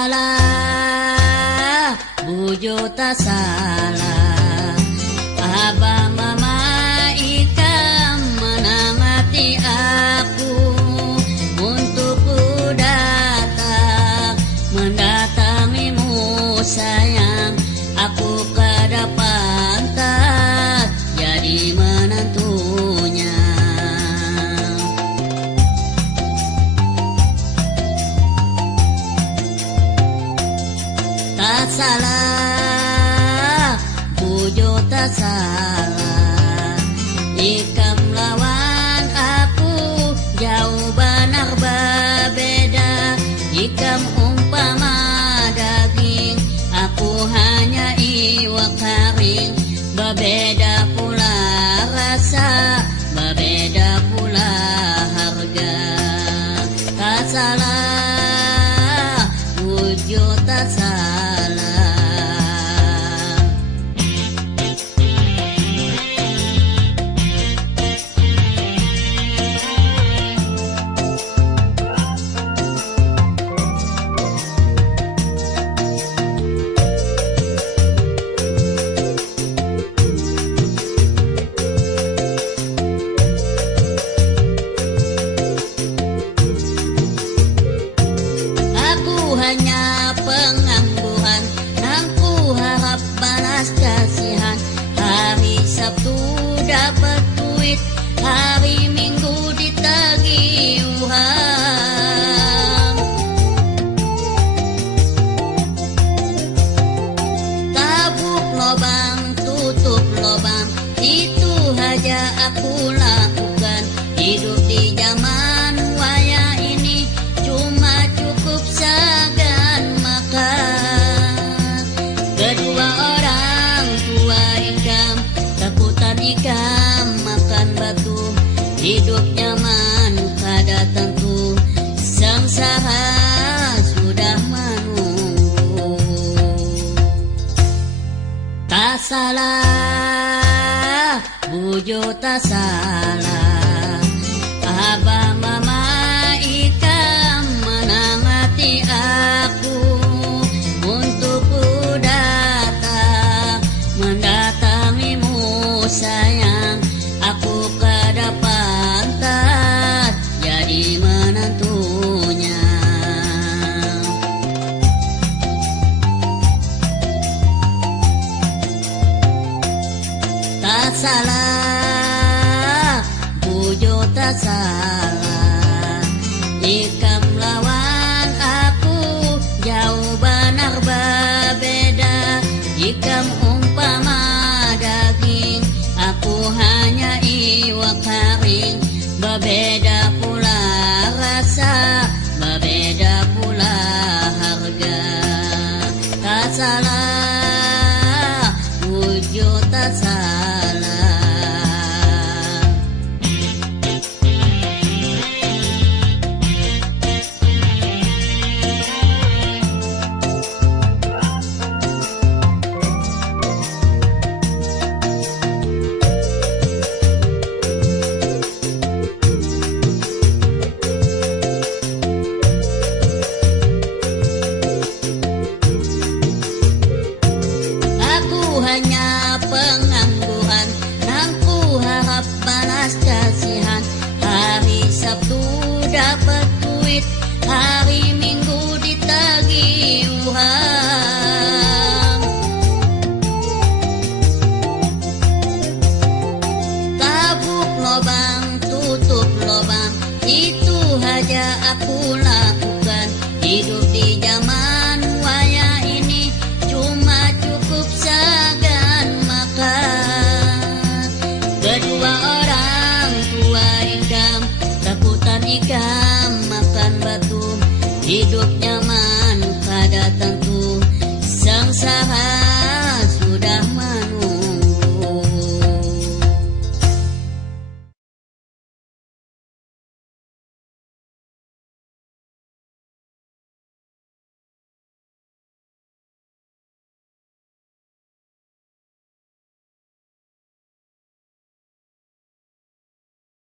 salah, bujo tak salah. Abah mama ikam menamati aku untuk ku datang mendatangimu sayang. Aku kada pantas jadi menantunya. Tak salah, bujo tak salah. Ikam lawan aku jauh benar berbeda. Ikam umpama daging, aku hanya iwak kering. Berbeda pula rasa, berbeda pula harga. Tak salah, bujo tak salah. Hanya pengangguran, nang ku harap balas kasihan. Hari Sabtu dapat duit, hari Minggu ditagih uang. Tabuk lobang, tutup lobang, itu aja aku lakukan. Hidup di zaman waya ini cuma cukup sagan makan. Kedua orang tua ikam, takutan ikam makan batu. Hidup nyaman kada tentu, sengsara sudah menunggu. Tak salah, bujo tak salah. Abah mama ikam menamati aku untuk ku datang mendatangimu sayang. Aku kada pantas jadi menantunya. Tak salah, bujo tak salah. Ikam lawan aku jauh benar berbeda. Ikam umpama daging, aku hanya iwak kering. Berbeda pula rasa, berbeda pula harga. Tak salah, bujo tak salah. Hanya pengangguran, nang ku harap balas kasihan. Hari Sabtu dapat duit, hari Minggu ditagih uang. Tabuk lobang, tutup lobang, itu aja aku lakukan. Hidup di zaman waya ini cuma cukup sagan makan. Kedua orang tua ikam, takutan ikam makan batu. Hidup nyaman kada tentu, sengsara